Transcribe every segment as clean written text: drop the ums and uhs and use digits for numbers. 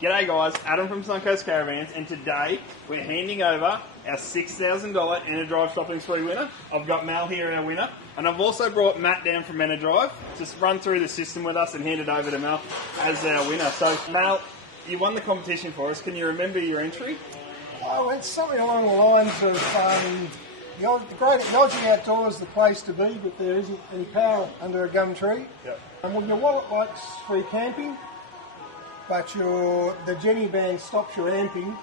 G'day guys, Adam from Suncoast Caravans, and today we're handing over our $6,000 Enerdrive Shopping Spree winner. I've got Mal here, our winner, and I've also brought Matt down from Enerdrive to run through the system with us and hand it over to Mal as our winner. So Mal, you won the competition for us. Can you remember your entry? Oh, it's something along the lines of the Aussie outdoors is the place to be, but there isn't any power under a gum tree. Yep. And when your wallet likes free camping, but the Jenny band stops your amping,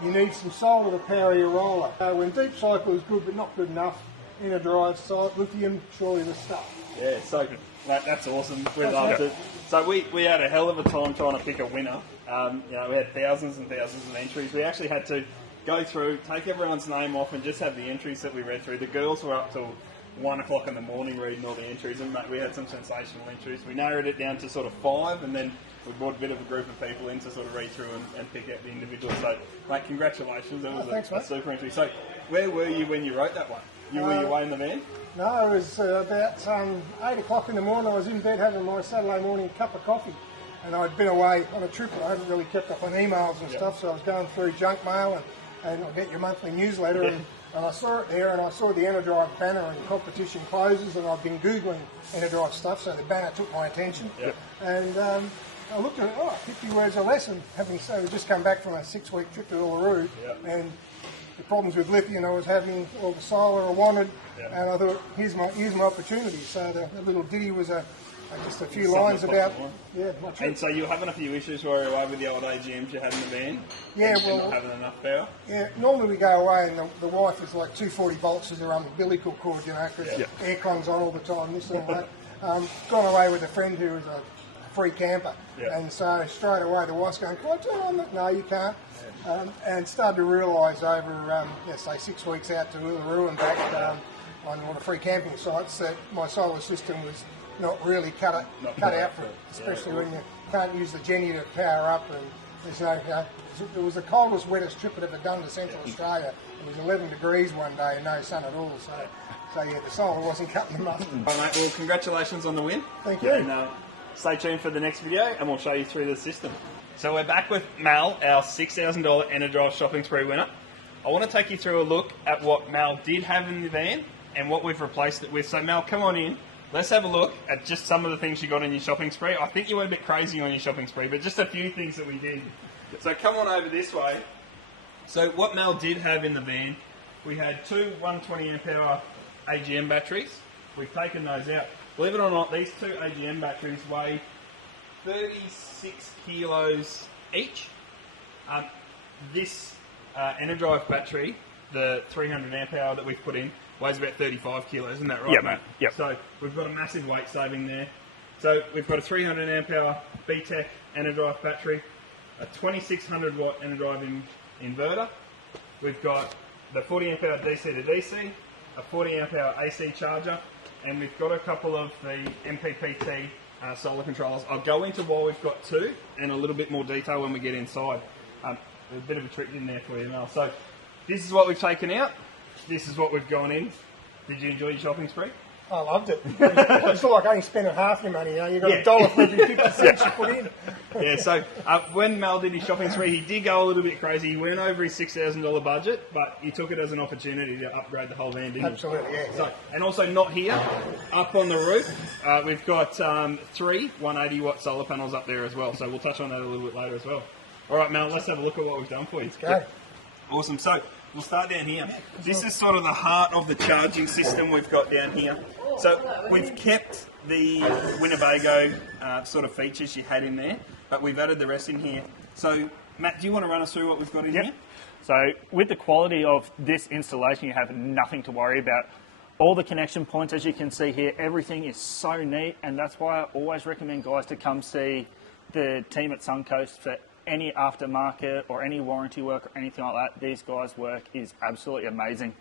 you need some solar to power your roller. When deep cycle is good but not good enough, Enerdrive, solid lithium, surely the stuff. Yeah, so good. That's awesome. We loved it. So we had a hell of a time trying to pick a winner. We had thousands and thousands of entries. We actually had to go through, take everyone's name off, and just have the entries that we read through. The girls were up till 1 o'clock in the morning reading all the entries, and we had some sensational entries. We narrowed it down to sort of 5, and then we brought a bit of a group of people in to sort of read through and pick out the individuals. So, mate, congratulations. That was a super entry. So, where were you when you wrote that one? Were you away in the van? No, it was about 8 o'clock in the morning. I was in bed having my Saturday morning cup of coffee, and I'd been away on a trip. I hadn't really kept up on emails and stuff, so I was going through junk mail, and I'll get your monthly newsletter, and I saw it there, and I saw the Enerdrive banner and competition closes, and I've been Googling Enerdrive stuff, so the banner took my attention. Yep. And I looked at it, 50 words a lesson, having just come back from a 6-week trip to Uluru, and the problems with lithium I was having, all the solar I wanted, and I thought, here's my opportunity. So the little ditty was just a few lines about my trip. And so you were having a few issues while you were away with the old AGMs you had in the van? Not having enough power? Yeah, normally we go away and the wife is like 240 volts as her umbilical cord, because aircon's on all the time, this and that. Gone away with a friend who was a free camper, and so straight away the wife's going, can I turn on that? No, you can't. And started to realise over, say 6 weeks out to Uluru and back on one of the free camping sites that my solar system was not really cut out for it, especially when you can't use the Jenny to power up, and there's no. It was the coldest, wettest trip I'd ever done to Central Australia. It was 11 degrees one day and no sun at all. So the solar wasn't cutting the mustard. All right, mate. Well, congratulations on the win. Thank you. And stay tuned for the next video, and we'll show you through the system. So we're back with Mal, our $6,000 Enerdrive Shopping Spree winner. I want to take you through a look at what Mal did have in the van and what we've replaced it with. So Mal, come on in. Let's have a look at just some of the things you got in your shopping spree. I think you went a bit crazy on your shopping spree, but just a few things that we did. So come on over this way. So what Mal did have in the van, we had two 120 amp hour AGM batteries. We've taken those out. Believe it or not, these two AGM batteries weigh 36 kilos each. This Enerdrive battery, the 300 amp hour that we've put in, weighs about 35 kilos, isn't that right? Yeah, mate. Yep. So we've got a massive weight saving there. So we've got a 300 amp hour BTEC Enerdrive battery, a 2600 watt Enerdrive inverter. We've got the 40 amp hour DC to DC, a 40 amp hour AC charger, and we've got a couple of the MPPT solar controllers. I'll go into why we've got two and a little bit more detail when we get inside. There's a bit of a trick in there for you, Mel. So this is what we've taken out. This is what we've gone in. Did you enjoy your shopping spree? I loved it. It's not like I only spent half your money. You've got $1 for every 50 cents you put in. Yeah, so when Mal did his shopping spree, he did go a little bit crazy. He went over his $6,000 budget, but he took it as an opportunity to upgrade the whole van, didn't he? Absolutely, yeah. So, and also not here, up on the roof, we've got 3 180 watt solar panels up there as well. So we'll touch on that a little bit later as well. All right, Mal, let's have a look at what we've done for you. Let's go. Awesome. So we'll start down here. This is sort of the heart of the charging system we've got down here. So we've kept the Winnebago sort of features you had in there, but we've added the rest in here. So Matt, do you want to run us through what we've got in here? So with the quality of this installation, you have nothing to worry about. All the connection points, as you can see here, everything is so neat, and that's why I always recommend guys to come see the team at Suncoast for any aftermarket or any warranty work or anything like that. These guys' work is absolutely amazing.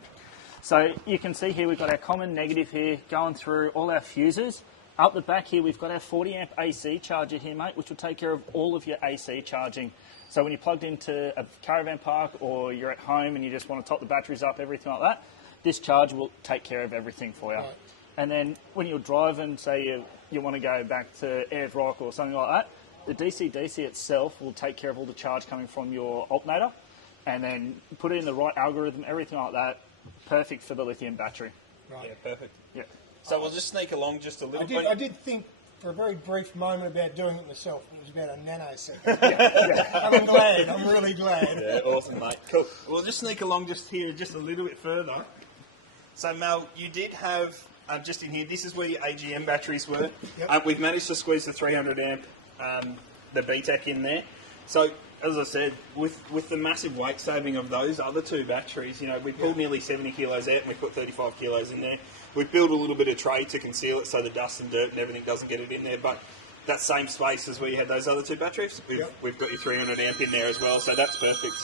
So you can see here we've got our common negative here going through all our fuses. Up the back here we've got our 40 amp AC charger here, mate, which will take care of all of your AC charging. So when you're plugged into a caravan park or you're at home and you just want to top the batteries up, everything like that, this charger will take care of everything for you. Right. And then when you're driving, say you want to go back to Ayers Rock or something like that, The DC-DC itself will take care of all the charge coming from your alternator, and then put it in the right algorithm, everything like that. Perfect for the lithium battery. Right. Yeah, perfect. Yeah. So we'll just sneak along just a little bit. I did think for a very brief moment about doing it myself. It was about a nanosecond. I'm really glad. Yeah, awesome, mate. Cool. We'll just sneak along just here, just a little bit further. So, Mel, you did have, just in here, this is where your AGM batteries were. Yep. We've managed to squeeze the 300 amp, the BTEC in there. So, as I said, with the massive weight saving of those other two batteries, you know, we pulled nearly 70 kilos out and we put 35 kilos in there. We built a little bit of tray to conceal it so the dust and dirt and everything doesn't get it in there, but that same space as where you had those other two batteries, we've got your 300 amp in there as well, so that's perfect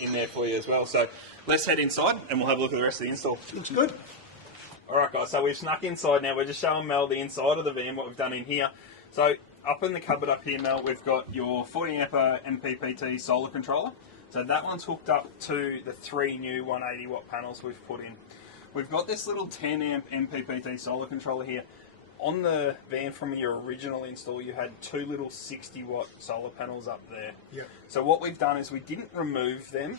in there for you as well. So let's head inside and we'll have a look at the rest of the install. Looks good. Alright guys, so we've snuck inside now. We're just showing Mel the inside of the van, what we've done in here. So up in the cupboard up here, Mel, we've got your 40 ampere MPPT solar controller. So that one's hooked up to the 3 new 180 watt panels we've put in. We've got this little 10 amp MPPT solar controller here. On the van from your original install, you had 2 little 60 watt solar panels up there. Yep. So what we've done is we didn't remove them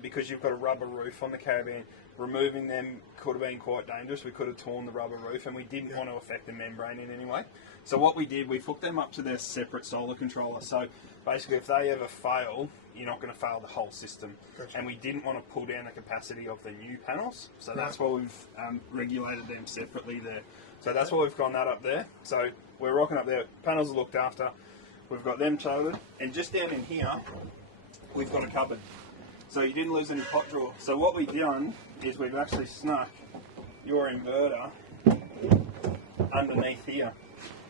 because you've got a rubber roof on the caravan. Removing them could have been quite dangerous. We could have torn the rubber roof and we didn't want to affect the membrane in any way. So what we did, we hooked them up to their separate solar controller. So basically if they ever fail, you're not going to fail the whole system. Gotcha. And we didn't want to pull down the capacity of the new panels. So that's why we've regulated them separately there. So that's why we've gone that up there. So we're rocking up there. Panels are looked after. We've got them charted. And just down in here, we've got a cupboard. So you didn't lose any pot drawer. So what we've done is we've actually snuck your inverter underneath here.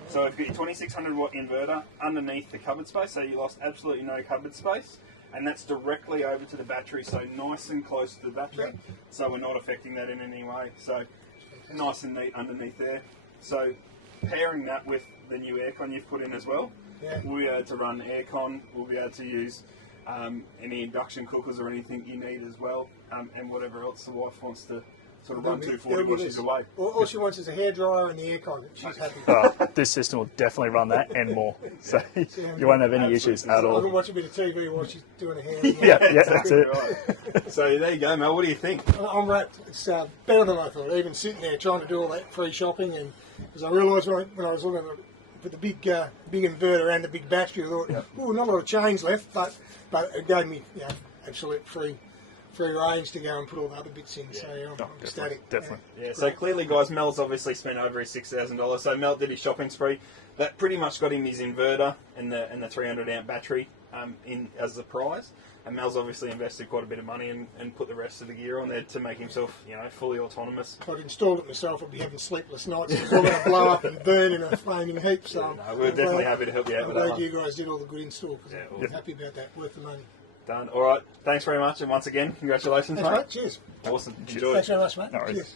So we've got your 2600 watt inverter underneath the cupboard space, so you lost absolutely no cupboard space. And that's directly over to the battery, so nice and close to the battery. So we're not affecting that in any way. So nice and neat underneath there. So pairing that with the new aircon you've put in as well, we'll be able to run aircon, we'll be able to use any induction cookers or anything you need as well, and whatever else the wife wants to sort of run 240 while she's away. All she wants is a hairdryer and the aircon. She's happy. This system will definitely run that and more. So you won't have any issues at all. I can watch a bit of TV while she's doing her hair. Yeah, that's it. Right. So there you go, Mel. What do you think? I'm wrapped. It's better than I thought. Even sitting there trying to do all that free shopping, and because I realised when I was looking at the big inverter and the big battery, I thought, oh, not a lot of change left, but it gave me absolute free range to go and put all the other bits in. So I'm ecstatic. Definitely. Yeah. So clearly, guys, Mel's obviously spent over his $6,000. So Mel did his shopping spree. That pretty much got him his inverter and the 300 amp battery in as the prize. And Mel's obviously invested quite a bit of money and put the rest of the gear on there to make himself, fully autonomous. If I'd installed it myself, I'd be having sleepless nights. It's all going to blow up and burn in a flaming heap. So we're definitely happy to help you out with that. I'm one. glad you guys did all the good install because I'm happy about that. Worth the money. Done. All right. Thanks very much. And once again, congratulations, Thanks, mate. mate. Cheers. Awesome. Enjoy. Thanks very much, mate. No worries. Cheers.